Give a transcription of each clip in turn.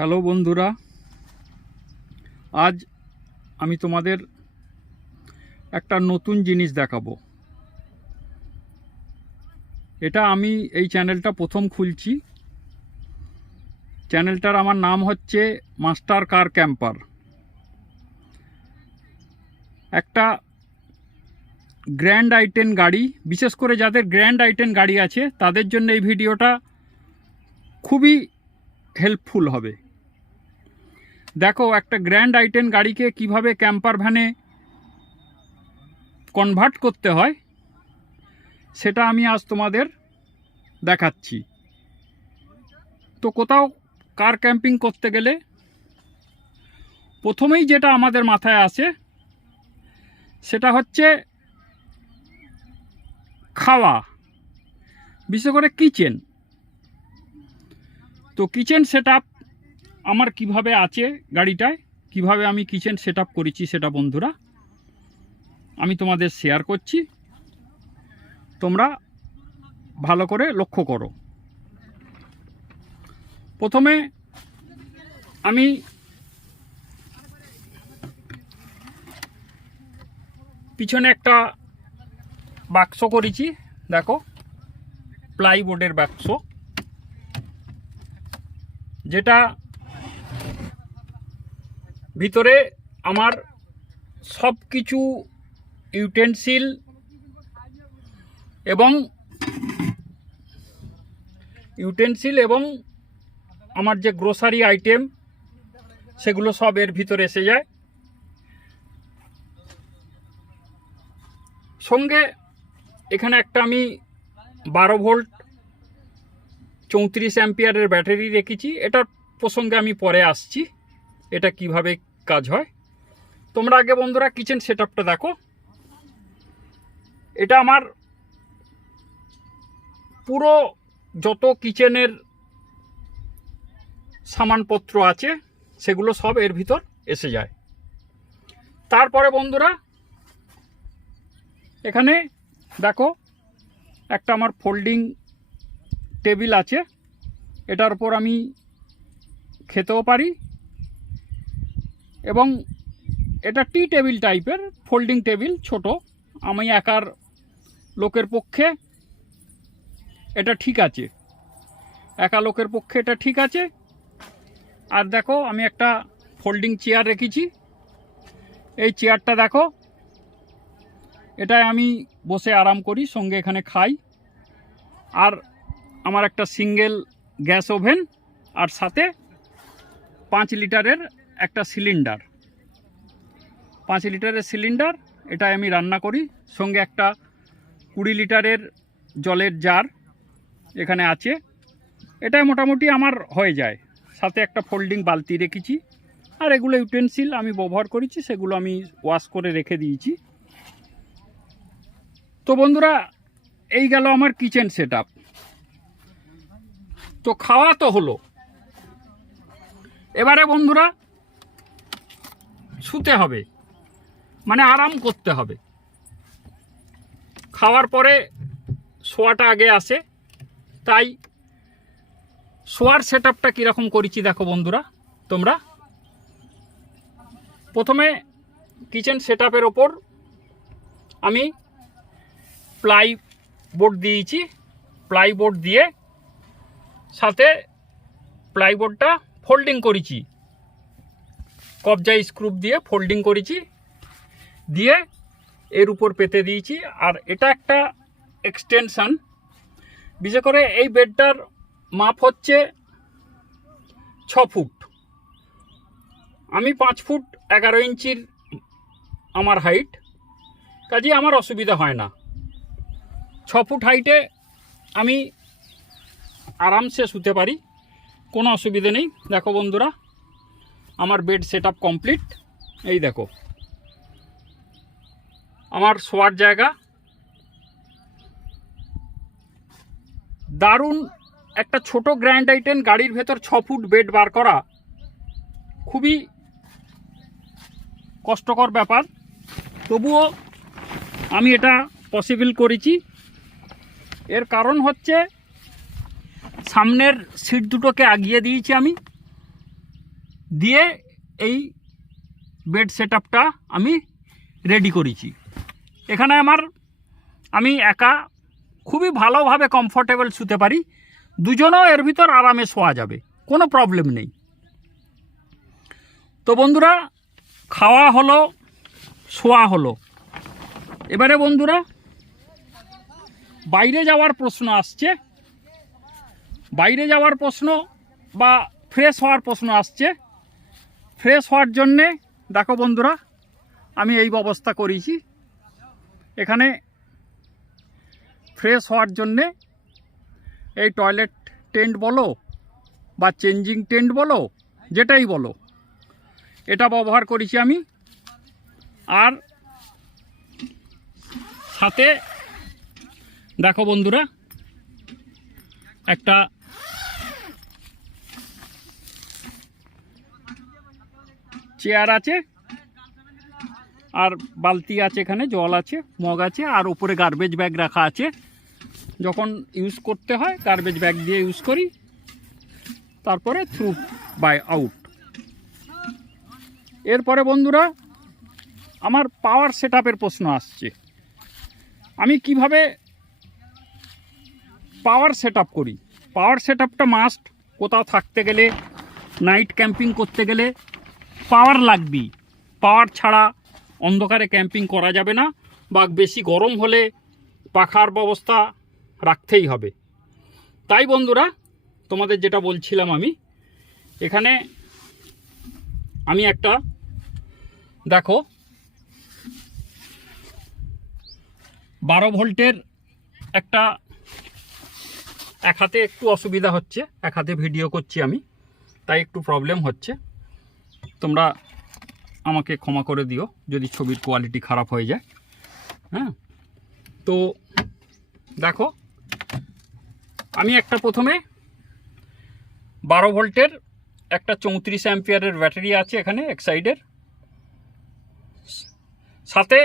Hello বন্ধুরা, আজ আমি তোমাদের একটা নতুন জিনিস দেখাবো। এটা আমি এই চ্যানেলটা প্রথম খুলছি। চ্যানেলটার আমার নাম হচ্ছে মাস্টার কার ক্যাম্পার। একটা গ্র্যান্ড আই-10 গাড়ি, বিশেষ করে যাদের গ্র্যান্ড আই-10 গাড়ি আছে তাদের জন্য এই ভিডিওটা খুবই হেল্পফুল হবে। দেখো, একটা গ্র্যান্ড আই-10 গাড়িকে কিভাবে ক্যাম্পার ভ্যানে কনভার্ট করতে হয় সেটা আমি আজ তোমাদের দেখাচ্ছি। তো কোথাও কার ক্যাম্পিং করতে গেলে প্রথমেই যেটা আমাদের মাথায় আসে সেটা হচ্ছে খাওয়া, বিশেষ করে কিচেন। তো কিচেন সেটআপ আমার কিভাবে আছে গাড়িটায়, কিভাবে আমি কিচেন সেটআপ করেছি সেটা বন্ধুরা আমি তোমাদের শেয়ার করছি। তোমরা ভালো করে লক্ষ্য করো। প্রথমে আমি পিছনে একটা বাক্স করেছি, দেখো, প্লাইবোর্ডের বাক্স, যেটা ভিতরে আমার সব কিছু ইউটেনসিল এবং আমার যে গ্রোসারি আইটেম সেগুলো সব এর ভিতরে এসে যায়। সঙ্গে এখানে একটা আমি 12 ভোল্ট 34 অ্যাম্পিয়ারের ব্যাটারি রেখেছি। এটার প্রসঙ্গে আমি পরে আসছি, এটা কিভাবে কাজ হয়। তোমরা আগে বন্ধুরা কিচেন সেটআপটা দেখো। এটা আমার পুরো যত কিচেনের সামানপত্র আছে সেগুলো সব এর ভিতর এসে যায়। তারপরে বন্ধুরা এখানে দেখো একটা আমার ফোল্ডিং টেবিল আছে। এটার উপর আমি খেতেও পারি, এবং এটা টি টেবিল টাইপের ফোল্ডিং টেবিল, ছোট। আমি একার লোকের পক্ষে এটা ঠিক আছে, একা লোকের পক্ষে এটা ঠিক আছে। আর দেখো আমি একটা ফোল্ডিং চেয়ার রেখেছি। এই চেয়ারটা দেখো, এটায় আমি বসে আরাম করি, সঙ্গে এখানে খাই। আর আমার একটা সিঙ্গেল গ্যাস ওভেন, আর সাথে 5 লিটারের একটা সিলিন্ডার, 5 লিটারের সিলিন্ডার, এটাই আমি রান্না করি। সঙ্গে একটা 20 লিটারের জলের জার এখানে আছে। এটাই মোটামুটি আমার হয়ে যায়। সাথে একটা ফোল্ডিং বালতি রেখেছি। আর এগুলো ইউটেনসিল আমি ব্যবহার করেছি, সেগুলো আমি ওয়াশ করে রেখে দিয়েছি। তো বন্ধুরা এই গেল আমার কিচেন সেটআপ। তো খাওয়া তো হলো, এবারে বন্ধুরা শুতে হবে, মানে আরাম করতে হবে। খাওয়ার পরে শোয়াটা আগে আসে, তাই শোয়ার সেটআপটা কীরকম করেছি দেখো বন্ধুরা। তোমরা প্রথমে কিচেন সেটআপের ওপর আমি প্লাইবোর্ড দিয়েছি। প্লাইবোর্ড দিয়ে সাথে প্লাইবোর্ডটা ফোল্ডিং করেছি, কবজা স্ক্রু দিয়ে ফোল্ডিং করেছি, দিয়ে এর উপর পেতে দিয়েছি। আর এটা একটা এক্সটেনশন। বিশেষ করে এই বেডটার মাপ হচ্ছে 6 ফুট, আমি 5 ফুট 11 ইঞ্চির আমার হাইট, কাজে আমার অসুবিধা হয় না। 6 ফুট হাইটে আমি আরামসে শুতে পারি, কোনো অসুবিধে নেই। দেখো বন্ধুরা আমার বেড সেটআপ কমপ্লিট। এই দেখো আমার শোয়ার জায়গা, দারুণ একটা ছোট গ্র্যান্ড আই-10 গাড়ির ভেতর 6 ফুট বেড বার করা খুবই কষ্টকর ব্যাপার, তবুও আমি এটা পসিবল করেছি। এর কারণ হচ্ছে সামনের সিট দুটোকে আগিয়ে দিয়েছি আমি, দিয়ে এই বেড সেট আপটা আমি রেডি করেছি। এখানে আমি একা খুবই ভালোভাবে কমফোর্টেবল শুতে পারি, দুজনও এর ভিতর আরামে শোয়া যাবে, কোনো প্রবলেম নেই। তো বন্ধুরা, খাওয়া হলো, শোয়া হলো, এবারে বন্ধুরা বাইরে যাওয়ার প্রশ্ন আসছে। বাইরে যাওয়ার প্রশ্ন বা ফ্রেশ হওয়ার প্রশ্ন আসছে। ফ্রেশ হওয়ার জন্যে দেখো বন্ধুরা, আমি এই ব্যবস্থা করেছি। এখানে ফ্রেশ হওয়ার জন্যে এই টয়লেট টেন্ট বলো বা চেঞ্জিং টেন্ট বলো, যেটাই বলো, এটা ব্যবহার করেছি আমি। আর সাথে দেখো বন্ধুরা, একটা চেয়ার আছে, আর বালতি আছে, এখানে জল আছে, মগ আছে, আর উপরে গার্বেজ ব্যাগ রাখা আছে। যখন ইউজ করতে হয় গার্বেজ ব্যাগ দিয়ে ইউজ করি, তারপরে থ্রু বাই আউট। এরপরে বন্ধুরা আমার পাওয়ার সেটআপের প্রশ্ন আসছে। আমি কিভাবে পাওয়ার সেটআপ করি? পাওয়ার সেটআপটা মাস্ট। কোথাও থাকতে গেলে, নাইট ক্যাম্পিং করতে গেলে পাওয়ার লাগবেই। পাওয়ার ছাড়া অন্ধকারে ক্যাম্পিং করা যাবে না, বা বেশি গরম হলে পাখার ব্যবস্থা রাখতেই হবে। তাই বন্ধুরা, তোমাদের যেটা বলছিলাম, আমি এখানে আমি একটা দেখো 12 ভোল্টের একটা, এক হাতে একটু অসুবিধা হচ্ছে, এক হাতে ভিডিও করছি আমি, তাই একটু প্রবলেম হচ্ছে। তোমরা আমাকে ক্ষমা করে দিও যদি ছবির কোয়ালিটি খারাপ হয়ে যায়। হ্যাঁ, তো দেখো আমি একটা প্রথমে 12 ভোল্টের একটা 34 অ্যাম্পিয়ারের ব্যাটারি আছে এখানে এক সাইডের, সাথে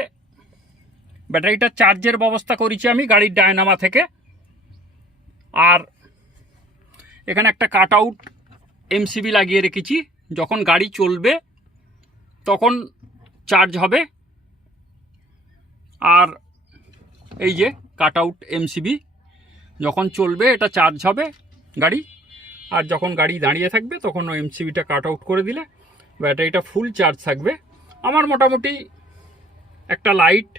ব্যাটারিটা চার্জের ব্যবস্থা করেছি আমি গাড়ির ডায়নামা থেকে। আর এখানে একটা কাট আউট এমসিবি লাগিয়ে রেখেছি, যখন গাড়ি চলবে তখন চার্জ হবে। আর এই যে কাট আউট এমসিবি, যখন চলবে এটা চার্জ হবে গাড়ি, আর যখন গাড়ি দাঁড়িয়ে থাকবে তখন ওই এমসিবিটা কাট আউট করে দিলে ব্যাটারিটা ফুল চার্জ থাকবে। আমার মোটামুটি একটা লাইট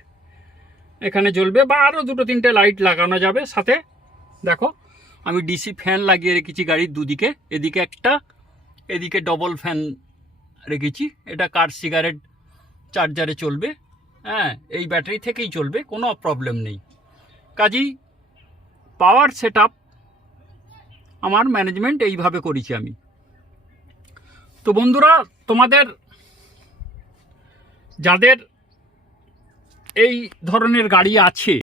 এখানে জ্বলবে, বা আরও 2-3টে লাইট লাগানো যাবে। সাথে দেখো আমি ডিসি ফ্যান লাগিয়ে রেখেছি গাড়ির দুদিকে, এদিকে একটা, এদিকে ডবল ফ্যান রেখেছি। এটা কার সিগারেট চার্জারে চলবে। হ্যাঁ, এই ব্যাটারি থেকেই চলবে, কোনো প্রবলেম নেই। কাজেই পাওয়ার সেটআপ আমার ম্যানেজমেন্ট এইভাবে করেছি আমি। তো বন্ধুরা, তোমাদের যাদের এই ধরনের গাড়ি আছে,